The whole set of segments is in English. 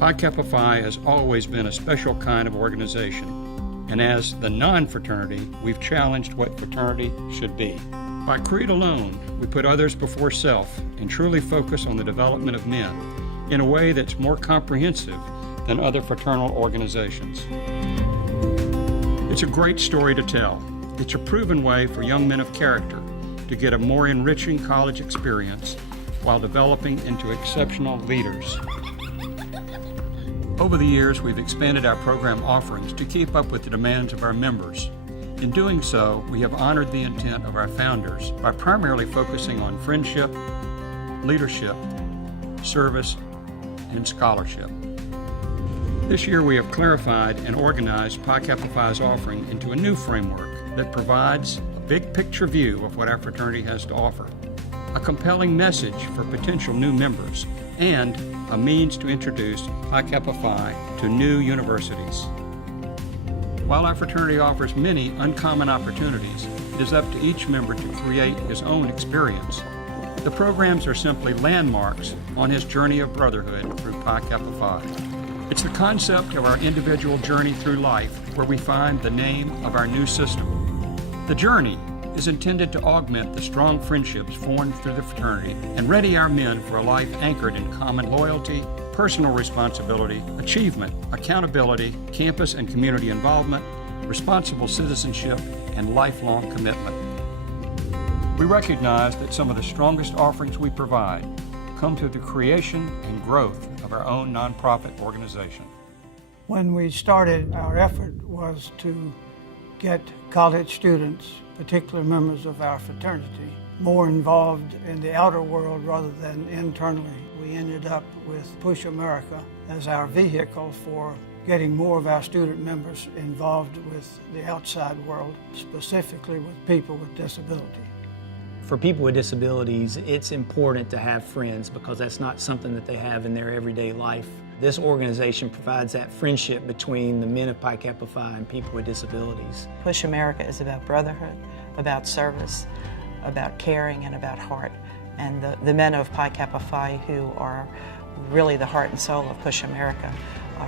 Pi Kappa Phi has always been a special kind of organization, and as the non-fraternity, we've challenged what fraternity should be. By creed alone, we put others before self and truly focus on the development of men in a way that's more comprehensive than other fraternal organizations. It's a great story to tell. It's a proven way for young men of character to get a more enriching college experience while developing into exceptional leaders. Over the years, we've expanded our program offerings to keep up with the demands of our members. In doing so, we have honored the intent of our founders by primarily focusing on friendship, leadership, service, and scholarship. This year, we have clarified and organized Pi Kappa Phi's offering into a new framework that provides a big picture view of what our fraternity has to offer, a compelling message for potential new members, and a means to introduce Pi Kappa Phi to new universities. While our fraternity offers many uncommon opportunities, it is up to each member to create his own experience. The programs are simply landmarks on his journey of brotherhood through Pi Kappa Phi. It's the concept of our individual journey through life where we find the name of our new system. The journey is intended to augment the strong friendships formed through the fraternity and ready our men for a life anchored in common loyalty, personal responsibility, achievement, accountability, campus and community involvement, responsible citizenship, and lifelong commitment. We recognize that some of the strongest offerings we provide come through the creation and growth of our own nonprofit organization. When we started, our effort was to get college students, particular members of our fraternity, more involved in the outer world rather than internally. We ended up with Push America as our vehicle for getting more of our student members involved with the outside world, specifically with people with disability. For people with disabilities, it's important to have friends because that's not something that they have in their everyday life. This organization provides that friendship between the men of Pi Kappa Phi and people with disabilities. Push America is about brotherhood, about service, about caring, and about heart. And the men of Pi Kappa Phi, who are really the heart and soul of Push America,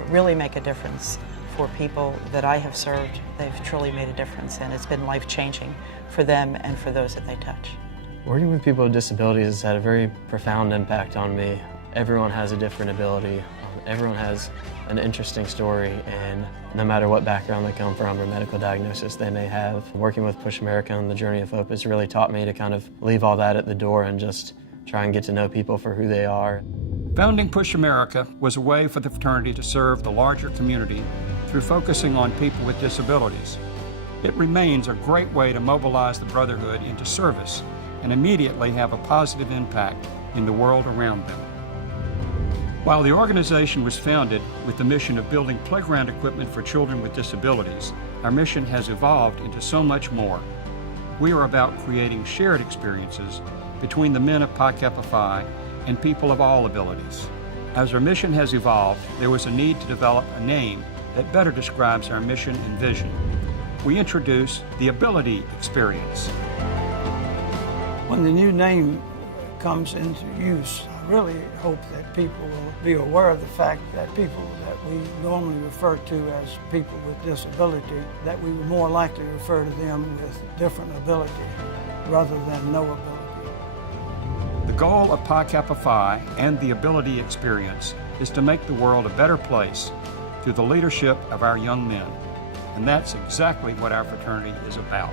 really make a difference for people that I have served. They've truly made a difference, and it's been life-changing for them and for those that they touch. Working with people with disabilities has had a very profound impact on me. Everyone has a different ability. Everyone has an interesting story, and no matter what background they come from or medical diagnosis they may have, working with Push America on the Journey of Hope has really taught me to kind of leave all that at the door and just try and get to know people for who they are. Founding Push America was a way for the fraternity to serve the larger community through focusing on people with disabilities. It remains a great way to mobilize the brotherhood into service and immediately have a positive impact in the world around them. While the organization was founded with the mission of building playground equipment for children with disabilities, our mission has evolved into so much more. We are about creating shared experiences between the men of Pi Kappa Phi and people of all abilities. As our mission has evolved, there was a need to develop a name that better describes our mission and vision. We introduce the Ability Experience. When the new name comes into use, I really hope that people will be aware of the fact that people that we normally refer to as people with disability, that we would more likely refer to them with different ability rather than no ability. The goal of Pi Kappa Phi and the Ability Experience is to make the world a better place through the leadership of our young men. And that's exactly what our fraternity is about.